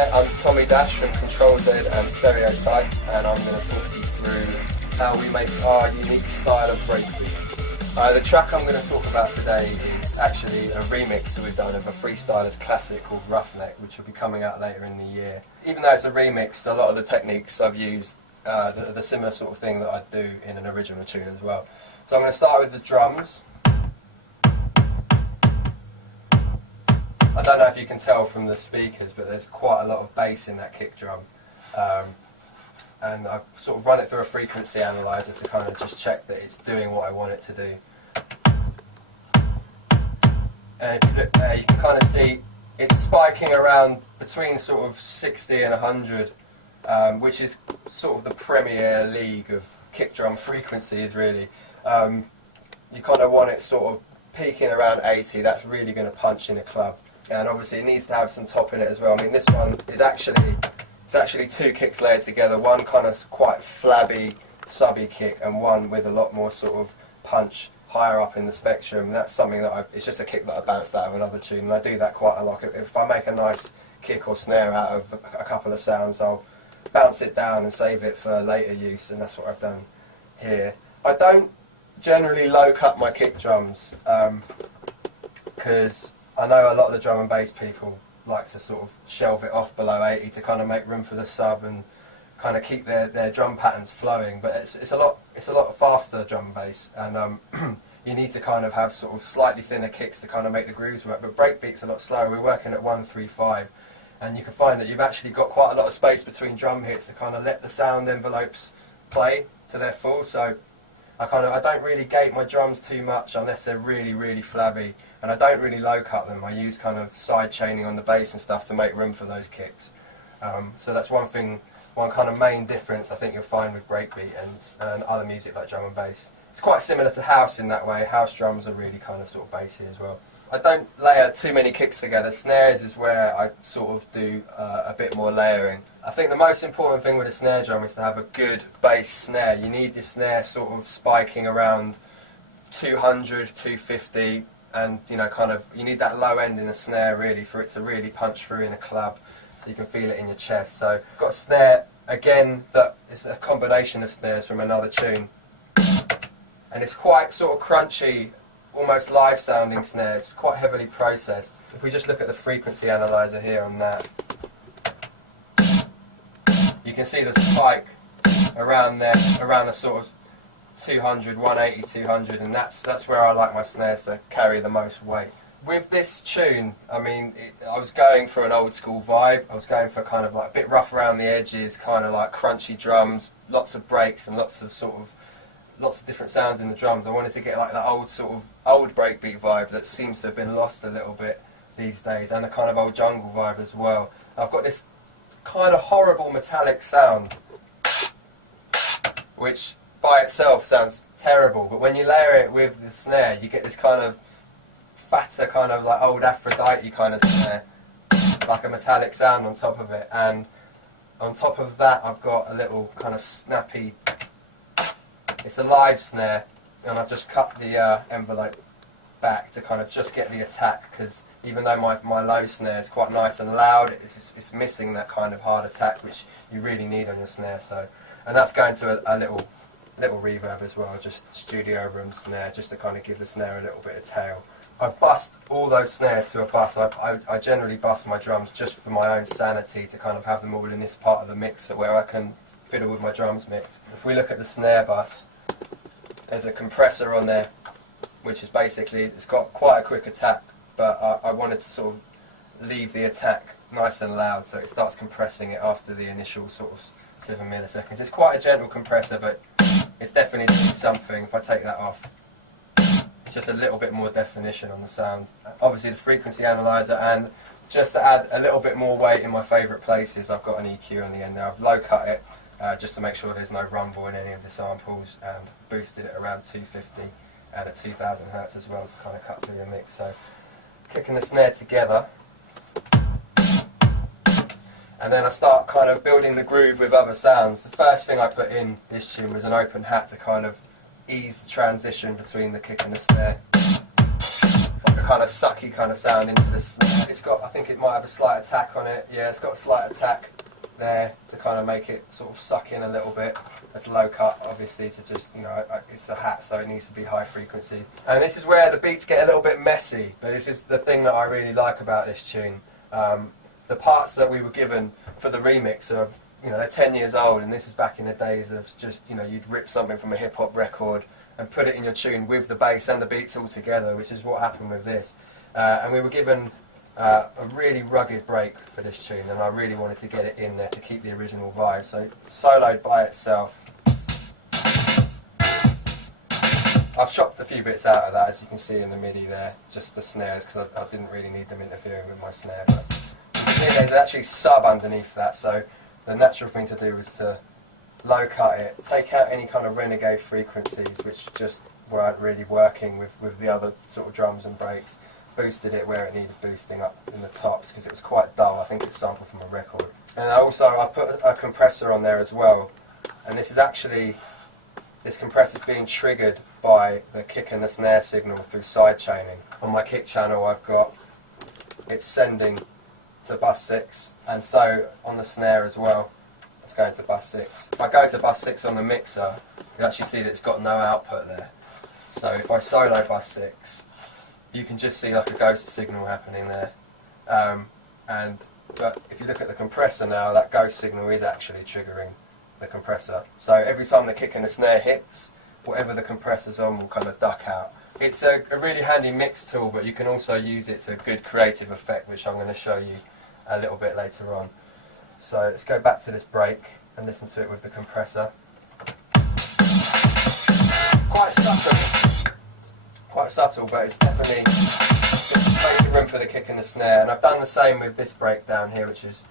there, I'm Tommy Dash from CtrlZ and Stereotype, and I'm going to talk you through how we make our unique style of breakbeat. The track I'm going to talk about today is actually a remix that we've done of a freestyler's classic called Roughneck, which will be coming out later in the year. Even though it's a remix, a lot of the techniques I've used the similar sort of thing that I'd do in an original tune as well. So I'm going to start with the drums. I don't know if you can tell from the speakers, but there's quite a lot of bass in that kick drum. And I've sort of run it through a frequency analyzer to kind of just check that it's doing what I want it to do. And if you look there, you can kind of see it's spiking around between sort of 60 and 100, which is sort of the Premier League of kick drum frequencies, really. You kind of want it sort of peaking around 80, that's really going to punch in a club. And obviously it needs to have some top in it as well. I mean, this one is actually two kicks layered together, one kind of quite flabby, subby kick, and one with a lot more sort of punch higher up in the spectrum. And that's something that it's just a kick that I bounced out of another tune, and I do that quite a lot. If I make a nice kick or snare out of a couple of sounds, I'll bounce it down and save it for later use, and that's what I've done here. I don't generally low cut my kick drums, because I know a lot of the drum and bass people like to sort of shelve it off below 80 to kind of make room for the sub and kind of keep their drum patterns flowing, but it's a lot faster drum and bass, and you need to kind of have sort of slightly thinner kicks to kind of make the grooves work, but breakbeat's a lot slower. We're working at 135, and you can find that you've actually got quite a lot of space between drum hits to kind of let the sound envelopes play to their full. So I don't really gate my drums too much unless they're really, really flabby, and I don't really low cut them. I use kind of side chaining on the bass and stuff to make room for those kicks. So that's one kind of main difference I think you'll find with breakbeat and other music like drum and bass. It's quite similar to house in that way. House drums are really kind of sort of bassy as well. I don't layer too many kicks together. Snares is where I sort of do a bit more layering. I think the most important thing with a snare drum is to have a good bass snare. You need your snare sort of spiking around 200, 250, and you need that low end in the snare really for it to really punch through in a club, so you can feel it in your chest. So I've got a snare again that is a combination of snares from another tune, and it's quite sort of crunchy, almost live sounding snare. It's quite heavily processed. If we just look at the frequency analyzer here on that, you can see the spike around there, around the sort of 200, 180, 200, and that's where I like my snares to carry the most weight. With this tune, I mean, I was going for an old school vibe. I was going for kind of like a bit rough around the edges, kind of like crunchy drums, lots of breaks and lots of different sounds in the drums. I wanted to get like that old breakbeat vibe that seems to have been lost a little bit these days, and a kind of old jungle vibe as well. I've got this kind of horrible metallic sound, which by itself sounds terrible, but when you layer it with the snare, you get this kind of fatter, kind of like old Aphrodite kind of snare, like a metallic sound on top of it. And on top of that, I've got a little kind of snappy, it's a live snare, and I've just cut the envelope back to kind of just get the attack, because even though my low snare is quite nice and loud, it's missing that kind of hard attack which you really need on your snare. So, and that's going to a little reverb as well, just studio room snare, just to kind of give the snare a little bit of tail. I bust all those snares to a bus. I generally bust my drums just for my own sanity, to kind of have them all in this part of the mixer where I can fiddle with my drums mix. If we look at the snare bus, there's a compressor on there, which is basically, it's got quite a quick attack, but I wanted to sort of leave the attack nice and loud, so it starts compressing it after the initial sort of 7 milliseconds. It's quite a gentle compressor, but it's definitely doing something. If I take that off, it's just a little bit more definition on the sound. Obviously the frequency analyzer, and just to add a little bit more weight in my favourite places, I've got an EQ on the end there. I've low cut it just to make sure there's no rumble in any of the samples, and boosted it around 250 and at 2000 Hz as well, to kind of cut through the mix. So kicking the snare together, and then I start kind of building the groove with other sounds. The first thing I put in this tune was an open hat to kind of ease the transition between the kick and the snare. It's like a kind of sucky kind of sound into the snare. It's got, I think it might have a slight attack on it. Yeah, it's got a slight attack there to kind of make it sort of suck in a little bit. It's low cut, obviously, to just, you know, it's a hat, so it needs to be high frequency. And this is where the beats get a little bit messy, but this is the thing that I really like about this tune. The parts that we were given for the remix are, you know, they're 10 years old, and this is back in the days of just, you know, you'd rip something from a hip-hop record and put it in your tune with the bass and the beats all together, which is what happened with this. And we were given a really rugged break for this tune, and I really wanted to get it in there to keep the original vibe. So soloed by itself. I've chopped a few bits out of that, as you can see in the MIDI there, just the snares, because I didn't really need them interfering with my snare. But there's actually sub underneath that, so the natural thing to do was to low cut it, take out any kind of renegade frequencies which just weren't really working with the other sort of drums and breaks, boosted it where it needed boosting up in the tops because it was quite dull. I think it's sampled from a record. And I put a compressor on there as well, and this is actually, this compressor's being triggered by the kick and the snare signal through side chaining. On my kick channel I've got it's sending to bus 6, and so on the snare as well it's going to bus 6. If I go to bus 6 on the mixer, you actually see that it's got no output there. So if I solo bus 6, you can just see like a ghost signal happening there. But if you look at the compressor now, that ghost signal is actually triggering the compressor. So every time the kick and the snare hits, whatever the compressor's on will kind of duck out. It's a really handy mix tool, but you can also use it to good creative effect, which I'm going to show you a little bit later on. So let's go back to this break and listen to it with the compressor. Quite subtle, but it's definitely making room for the kick and the snare. And I've done the same with this break down here, which is,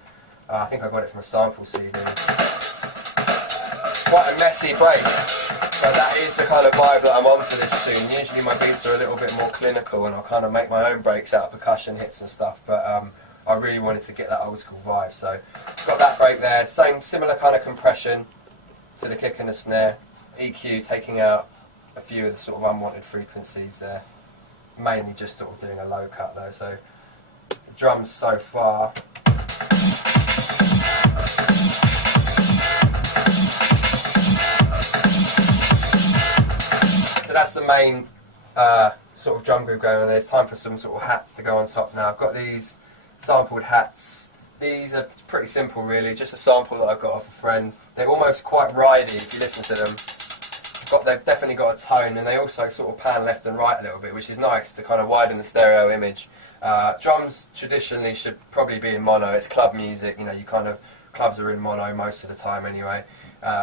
I think I got it from a sample CD. Quite a messy break, but that is the kind of vibe that I'm on for this tune. Usually my beats are a little bit more clinical, and I'll kind of make my own breaks out of percussion hits and stuff, but I really wanted to get that old school vibe. So got that break there, similar kind of compression to the kick and the snare, EQ taking out a few of the sort of unwanted frequencies there, mainly just sort of doing a low cut though. So the drums so far, so that's the main sort of drum groove going on there. It's time for some sort of hats to go on top now. I've got these sampled hats. These are pretty simple really, just a sample that I've got off a friend. They're almost quite ridey if you listen to them. They've definitely got a tone, and they also sort of pan left and right a little bit, which is nice to kind of widen the stereo image. Drums traditionally should probably be in mono. It's club music, you know, clubs are in mono most of the time anyway.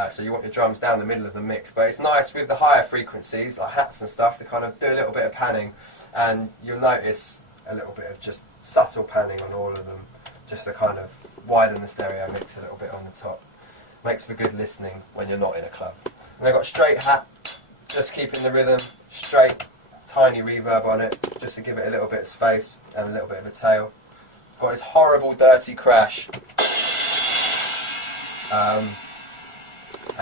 So you want your drums down the middle of the mix, but it's nice with the higher frequencies, like hats and stuff, to kind of do a little bit of panning, and you'll notice a little bit of just subtle panning on all of them, just to kind of widen the stereo mix a little bit on the top. Makes for good listening when you're not in a club. And I've got straight hat, just keeping the rhythm straight, tiny reverb on it, just to give it a little bit of space and a little bit of a tail. Got this horrible dirty crash, and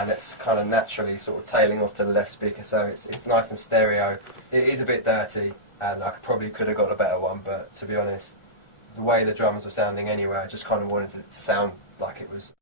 it's kind of naturally sort of tailing off to the left speaker, so it's nice and stereo. It is a bit dirty, and I probably could have got a better one, but to be honest, the way the drums were sounding anyway, I just kind of wanted it to sound like it was